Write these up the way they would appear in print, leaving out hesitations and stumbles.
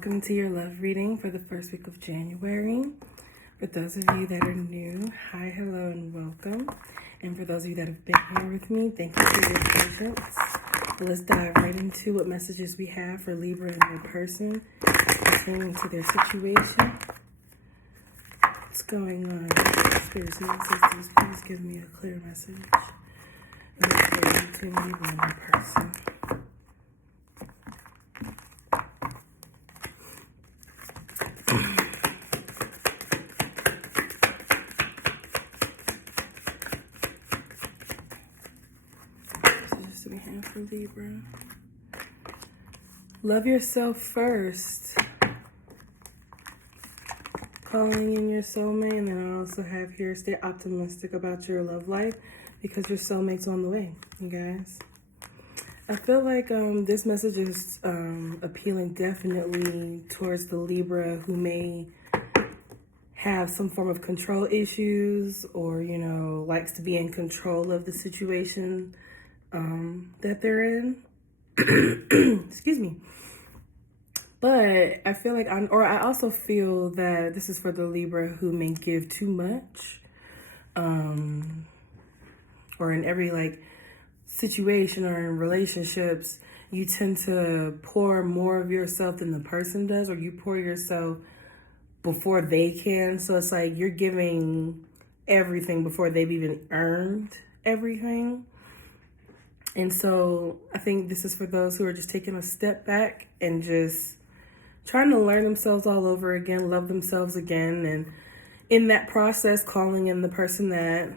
welcome to your love reading for the first week of January. For those of you that are new, hi, hello, and welcome. And for those of you that have been here with me, thank you for your presence. Let's dive right into what messages we have for Libra and their person, pertaining to their situation. What's going on? Spirits and sisters, please give me a clear message. And pertaining to Libra and their person. We have for Libra. Love yourself first. Calling in your soulmate. And then I also have here, stay optimistic about your love life because your soulmate's on the way, you guys. I feel like this message is appealing definitely towards the Libra who may have some form of control issues or, you know, likes to be in control of the situation that they're in. Excuse me. But I feel like I also feel that this is for the Libra who may give too much. Or in every like situation or in relationships, you tend to pour more of yourself than the person does, or you pour yourself before they can. So it's like you're giving everything before they've even earned everything. And so I think this is for those who are just taking a step back and just trying to learn themselves all over again, love themselves again. And in that process, calling in the person that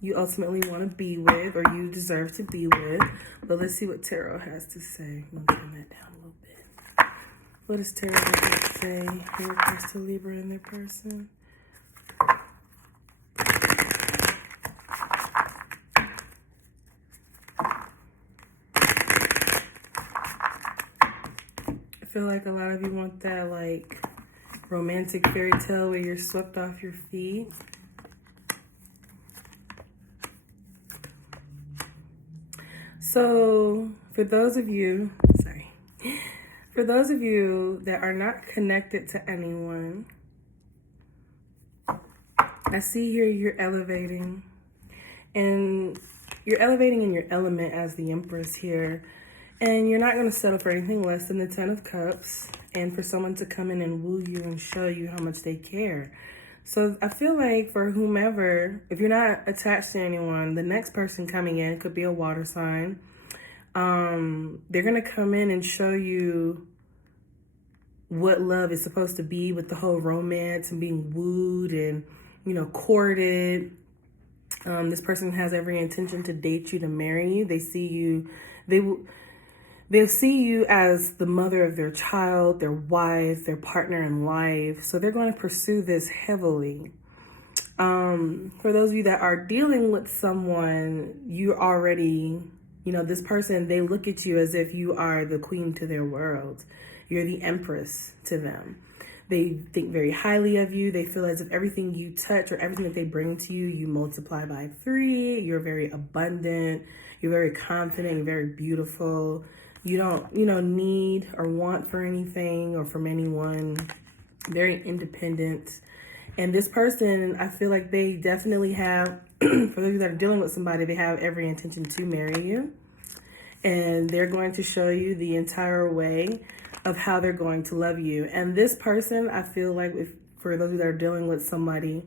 you ultimately want to be with or you deserve to be with. But let's see what Tarot has to say. I'm going to turn that down a little bit. What does Tarot have to say in regards to Libra and their person? I feel like a lot of you want that like romantic fairy tale where you're swept off your feet. So for those of you that are not connected to anyone, I see here you're elevating. And you're elevating in your element as the Empress here. And you're not going to settle for anything less than the 10 of Cups and for someone to come in and woo you and show you how much they care. So I feel like for whomever, if you're not attached to anyone, the next person coming in could be a water sign. They're going to come in and show you what love is supposed to be with the whole romance and being wooed and, you know, courted. This person has every intention to date you, to marry you. They see you, they'll see you as the mother of their child, their wife, their partner in life. So they're going to pursue this heavily. For those of you that are dealing with someone, you already, you know, this person, they look at you as if you are the queen to their world. You're the empress to them. They think very highly of you. They feel as if everything you touch or everything that they bring to you, you multiply by 3. You're very abundant. You're very confident. You're very beautiful. You don't, you know, need or want for anything or from anyone. Very independent. And this person, I feel like they definitely have, for those of you that are dealing with somebody, they have every intention to marry you. And they're going to show you the entire way of how they're going to love you. And this person, I feel like for those of you that are dealing with somebody,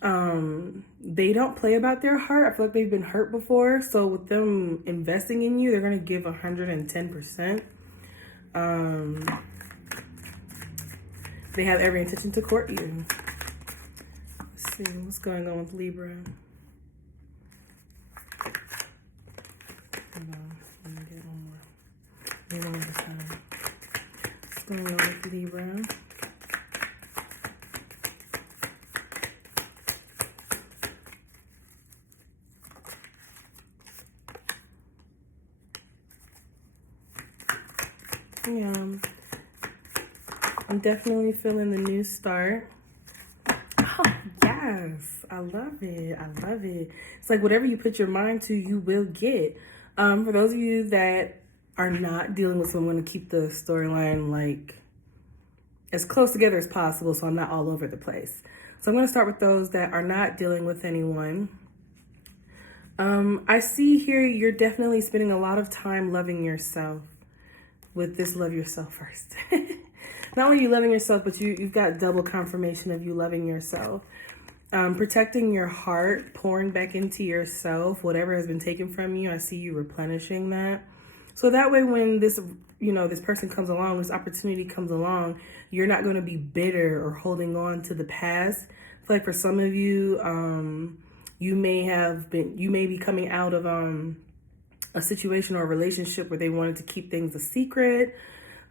they don't play about their heart. I feel like they've been hurt before. So with them investing in you, they're going to give 110%. They have every intention to court you. Let's see what's going on with Libra. Hold on, let me get one more. Get one more time. What's going on with Libra? Yeah, I'm definitely feeling the new start. Oh, yes. I love it. I love it. It's like whatever you put your mind to, you will get. For those of you that are not dealing with someone, to keep the storyline like as close together as possible so I'm not all over the place. So I'm going to start with those that are not dealing with anyone. I see here you're definitely spending a lot of time loving yourself. With this, love yourself first. Not only you loving yourself, but you've got double confirmation of you loving yourself. Protecting your heart, pouring back into yourself, whatever has been taken from you, I see you replenishing that. So that way when this, this person comes along, this opportunity comes along, you're not going to be bitter or holding on to the past. I feel like for some of you, you may be coming out of a situation or a relationship where they wanted to keep things a secret.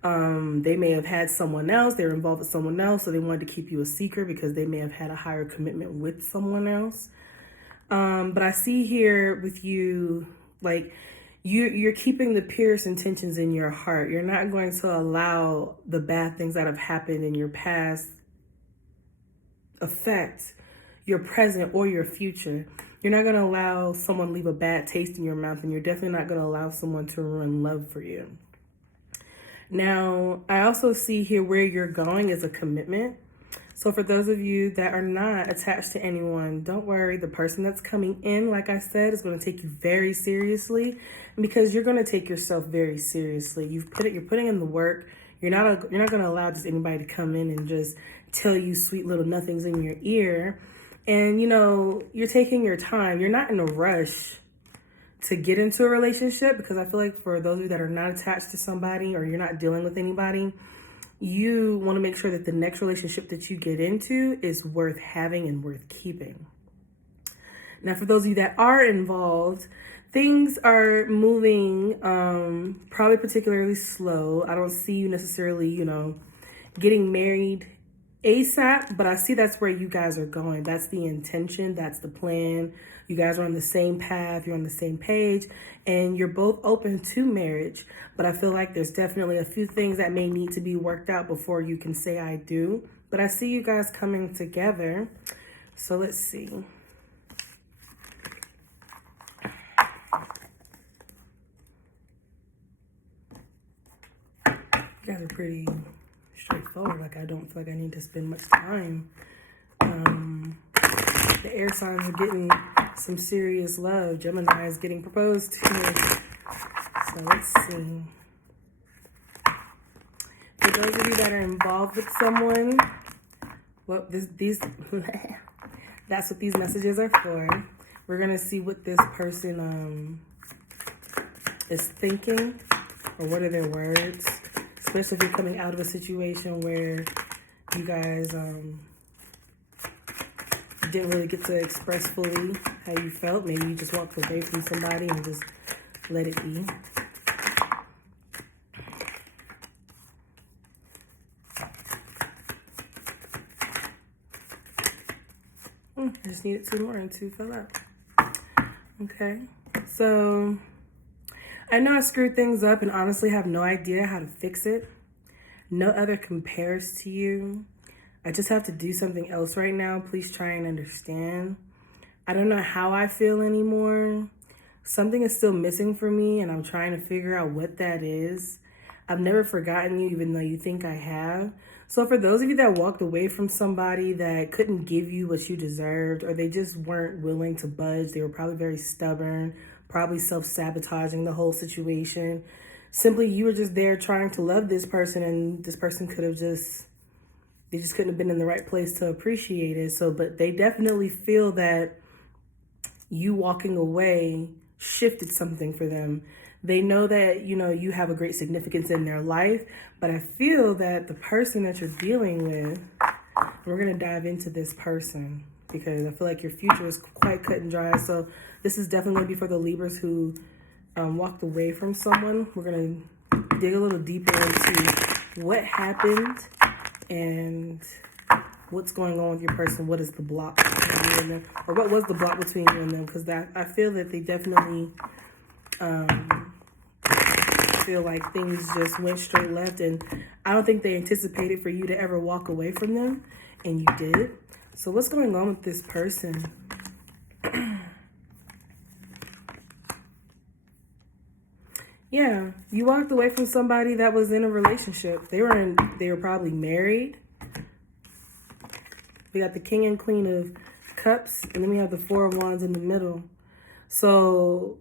They may have had someone else, they were involved with someone else, so they wanted to keep you a secret because they may have had a higher commitment with someone else. But I see here with you, like, you're keeping the purest intentions in your heart. You're not going to allow the bad things that have happened in your past affect your present or your future. You're not going to allow someone leave a bad taste in your mouth, and you're definitely not going to allow someone to ruin love for you. Now, I also see here where you're going is a commitment. So for those of you that are not attached to anyone, don't worry. The person that's coming in, like I said, is going to take you very seriously, because you're going to take yourself very seriously. You're putting in the work. You're not going to allow just anybody to come in and just tell you sweet little nothings in your ear. And, you're taking your time. You're not in a rush to get into a relationship, because I feel like for those of you that are not attached to somebody or you're not dealing with anybody, you want to make sure that the next relationship that you get into is worth having and worth keeping. Now, for those of you that are involved, things are moving probably particularly slow. I don't see you necessarily, getting married ASAP, but I see that's where you guys are going. That's the intention. That's the plan. You guys are on the same path. You're on the same page, and you're both open to marriage. But I feel like there's definitely a few things that may need to be worked out before you can say I do. But I see you guys coming together. So let's see. You guys are pretty straightforward. Like, I don't feel like I need to spend much time. The air signs are getting some serious love. Gemini is getting proposed to. So let's see. For those of you that are involved with someone, well, that's what these messages are for. We're gonna see what this person is thinking, or what are their words. Especially if you're coming out of a situation where you guys didn't really get to express fully how you felt. Maybe you just walked away from somebody and just let it be. I just needed 2 more and 2 fell out. Okay, so I know I screwed things up and honestly have no idea how to fix it. No other compares to you. I just have to do something else right now. Please try and understand. I don't know how I feel anymore. Something is still missing for me, and I'm trying to figure out what that is. I've never forgotten you, even though you think I have. So for those of you that walked away from somebody that couldn't give you what you deserved, or they just weren't willing to budge, they were probably very stubborn, probably self-sabotaging the whole situation. Simply, you were just there trying to love this person, and this person they just couldn't have been in the right place to appreciate it. So, but they definitely feel that you walking away shifted something for them. They know that, you have a great significance in their life, but I feel that the person that you're dealing with, we're going to dive into this person because I feel like your future is quite cut and dry. So this is definitely going to be for the Libras who walked away from someone. We're going to dig a little deeper into what happened and what's going on with your person. What is the block between you and them? Or what was the block between you and them? Because I feel that they definitely feel like things just went straight left. And I don't think they anticipated for you to ever walk away from them. And you did. So what's going on with this person? Yeah, you walked away from somebody that was in a relationship. They were probably married. We got the King and Queen of Cups, and then we have the Four of Wands in the middle. So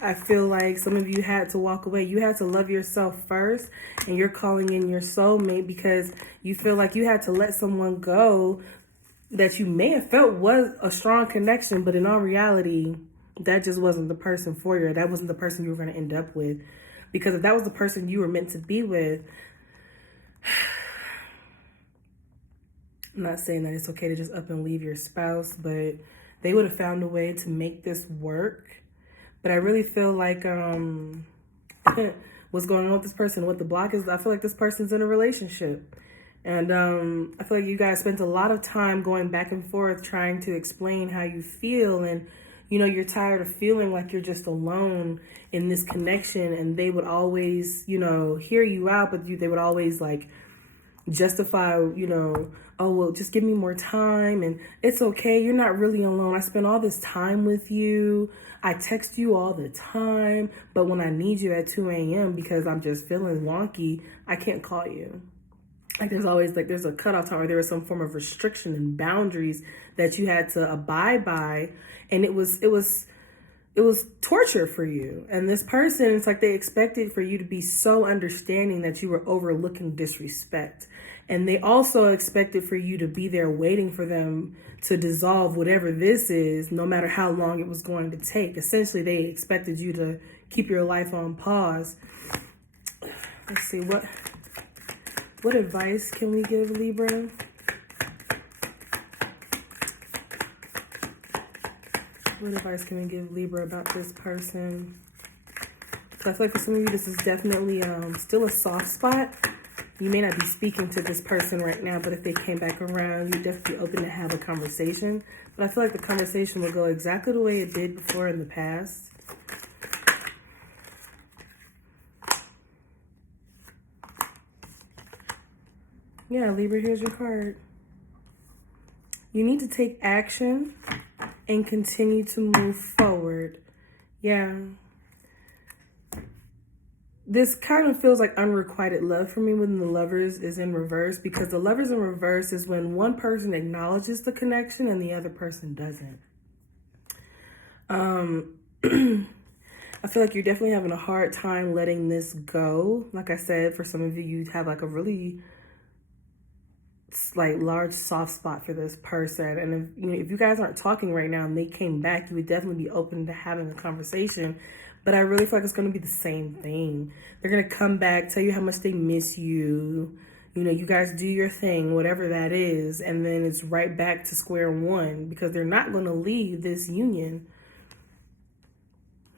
I feel like some of you had to walk away. You had to love yourself first, and you're calling in your soulmate because you feel like you had to let someone go that you may have felt was a strong connection, but in all reality, that just wasn't the person for you. That wasn't the person you were going to end up with. Because if that was the person you were meant to be with, I'm not saying that it's okay to just up and leave your spouse, but they would have found a way to make this work. But I really feel like what's going on with this person, what the block is, I feel like this person's in a relationship. And I feel like you guys spent a lot of time going back and forth trying to explain how you feel. And, you know, you're tired of feeling like you're just alone in this connection. And they would always, you know, hear you out, but they would always like justify, you know, oh, well, just give me more time. And it's okay. You're not really alone. I spent all this time with you. I text you all the time. But when I need you at 2 a.m. because I'm just feeling wonky, I can't call you. Like there's always like there's a cutoff time or there was some form of restriction and boundaries that you had to abide by. And it was torture for you. And this person, it's like they expected for you to be so understanding that you were overlooking disrespect. And they also expected for you to be there waiting for them to dissolve whatever this is, no matter how long it was going to take. Essentially, they expected you to keep your life on pause. Let's see, what advice can we give Libra? What advice can we give Libra about this person? So I feel like for some of you, this is definitely still a soft spot. You may not be speaking to this person right now, but if they came back around, you'd definitely be open to have a conversation. But I feel like the conversation will go exactly the way it did before in the past. Yeah, Libra, here's your card. You need to take action and continue to move forward. Yeah. This kind of feels like unrequited love for me when the Lovers is in reverse, because the Lovers in reverse is when one person acknowledges the connection and the other person doesn't. I feel like you're definitely having a hard time letting this go. Like I said, for some of you, you have like a really like large soft spot for this person. And if you guys aren't talking right now and they came back, you would definitely be open to having a conversation. But I really feel like it's going to be the same thing. They're going to come back, tell you how much they miss you. You know, you guys do your thing, whatever that is. And then it's right back to square one because they're not going to leave this union.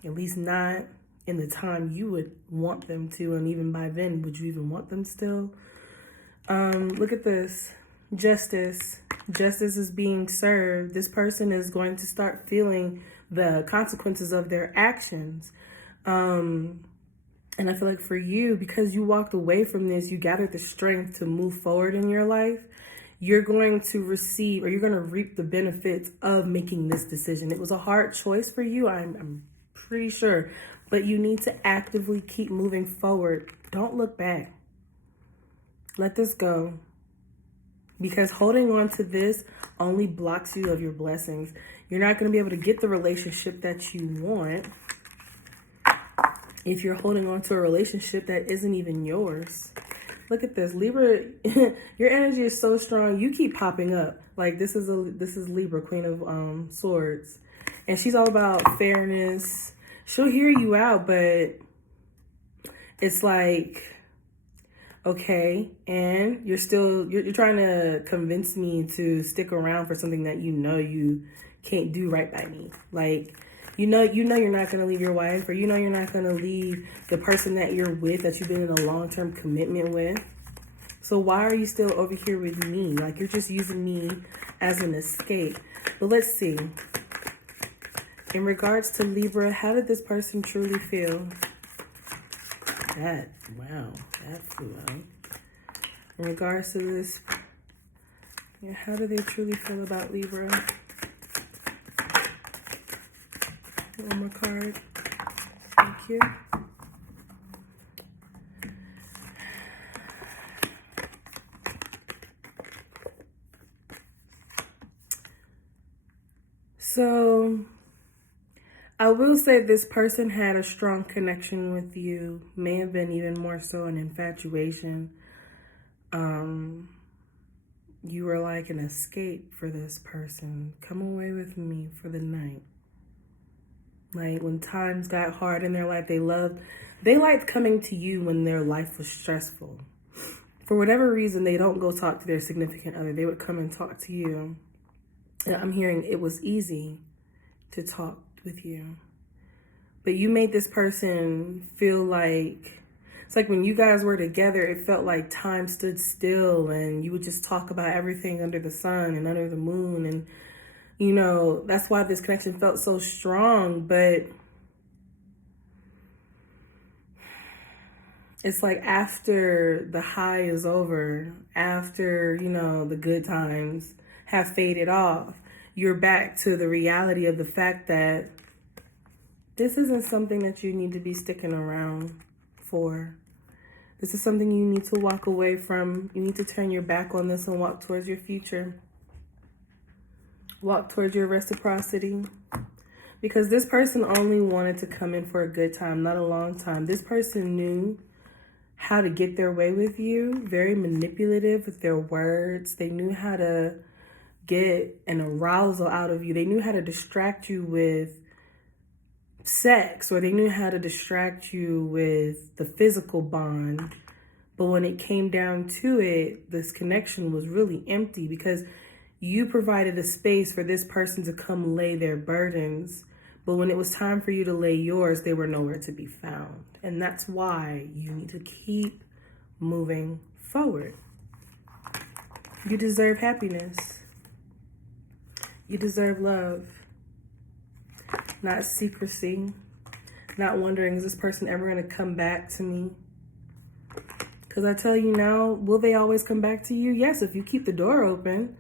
At least not in the time you would want them to. And even by then, would you even want them still? Look at this. Justice. Justice is being served. This person is going to start feeling the consequences of their actions. And I feel like for you, because you walked away from this, you gathered the strength to move forward in your life. You're going to receive, or you're going to reap the benefits of making this decision. It was a hard choice for you, I'm pretty sure, but you need to actively keep moving forward. Don't look back. Let this go. Because holding on to this only blocks you of your blessings. You're not going to be able to get the relationship that you want if you're holding on to a relationship that isn't even yours. Look at this. Libra, your energy is so strong. You keep popping up. Like this is Libra, Queen of Swords. And she's all about fairness. She'll hear you out, but it's like, okay, and you're trying to convince me to stick around for something that you know you can't do right by me. Like, you know you're not going to leave your wife, or you know you're not going to leave the person that you're with, that you've been in a long-term commitment with. So why are you still over here with me? Like, you're just using me as an escape. But let's see. In regards to Libra, how did this person truly feel? Wow, that flew out. In regards to this, yeah, how do they truly feel about Libra? One more card. Thank you. So I will say this person had a strong connection with you, may have been even more so an infatuation. You were like an escape for this person. Come away with me for the night. Like when times got hard in their life, they liked coming to you when their life was stressful. For whatever reason, they don't go talk to their significant other. They would come and talk to you. And I'm hearing it was easy to talk with you. But you made this person feel like, it's like when you guys were together, it felt like time stood still and you would just talk about everything under the sun and under the moon. And, you know, that's why this connection felt so strong. But it's like after the high is over, after, you know, the good times have faded off, you're back to the reality of the fact that this isn't something that you need to be sticking around for. This is something you need to walk away from. You need to turn your back on this and walk towards your future. Walk towards your reciprocity. Because this person only wanted to come in for a good time, not a long time. This person knew how to get their way with you. Very manipulative with their words. They knew how to get an arousal out of you. They knew how to distract you with sex, or they knew how to distract you with the physical bond. But when it came down to it, this connection was really empty because you provided a space for this person to come lay their burdens. But when it was time for you to lay yours, they were nowhere to be found. And that's why you need to keep moving forward. You deserve happiness. You deserve love. Not secrecy, not wondering, is this person ever going to come back to me? Because I tell you now, will they always come back to you? Yes, if you keep the door open,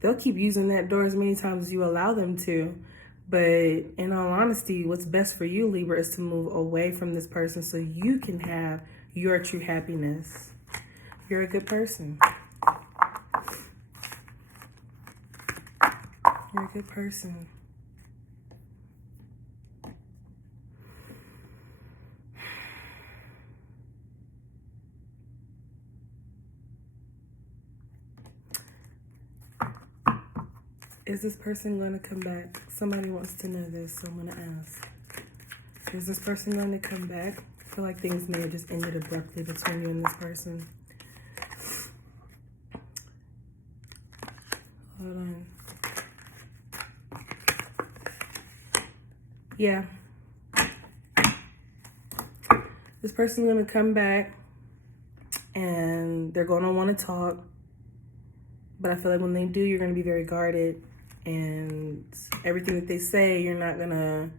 they'll keep using that door as many times as you allow them to. But in all honesty, what's best for you, Libra, is to move away from this person so you can have your true happiness. You're a good person. You're a good person. Is this person going to come back? Somebody wants to know this, so I'm going to ask. Is this person going to come back? I feel like things may have just ended abruptly between you and this person. Hold on. Yeah. This person's going to come back and they're going to want to talk. But I feel like when they do, you're going to be very guarded. And everything that they say, you're not going to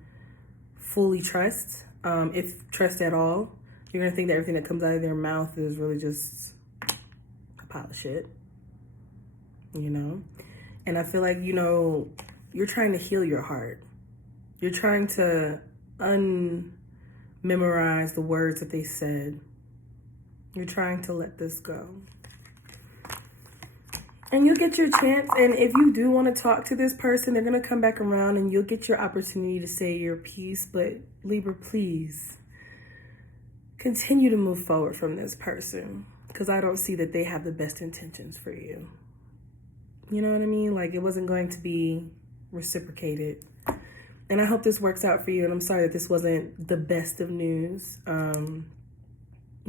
fully trust, if trust at all. You're going to think that everything that comes out of their mouth is really just a pile of shit, you know? And I feel like, you know, you're trying to heal your heart. You're trying to unmemorize the words that they said. You're trying to let this go. And you'll get your chance. And if you do want to talk to this person, they're going to come back around and you'll get your opportunity to say your piece. But Libra, please continue to move forward from this person, because I don't see that they have the best intentions for you. You know what I mean? Like, it wasn't going to be reciprocated. And I hope this works out for you. And I'm sorry that this wasn't the best of news.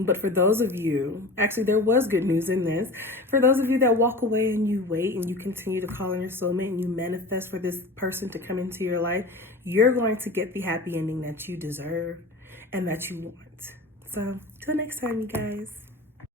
But for those of you, actually there was good news in this. For those of you that walk away and you wait and you continue to call on your soulmate and you manifest for this person to come into your life, you're going to get the happy ending that you deserve and that you want. So till next time, you guys.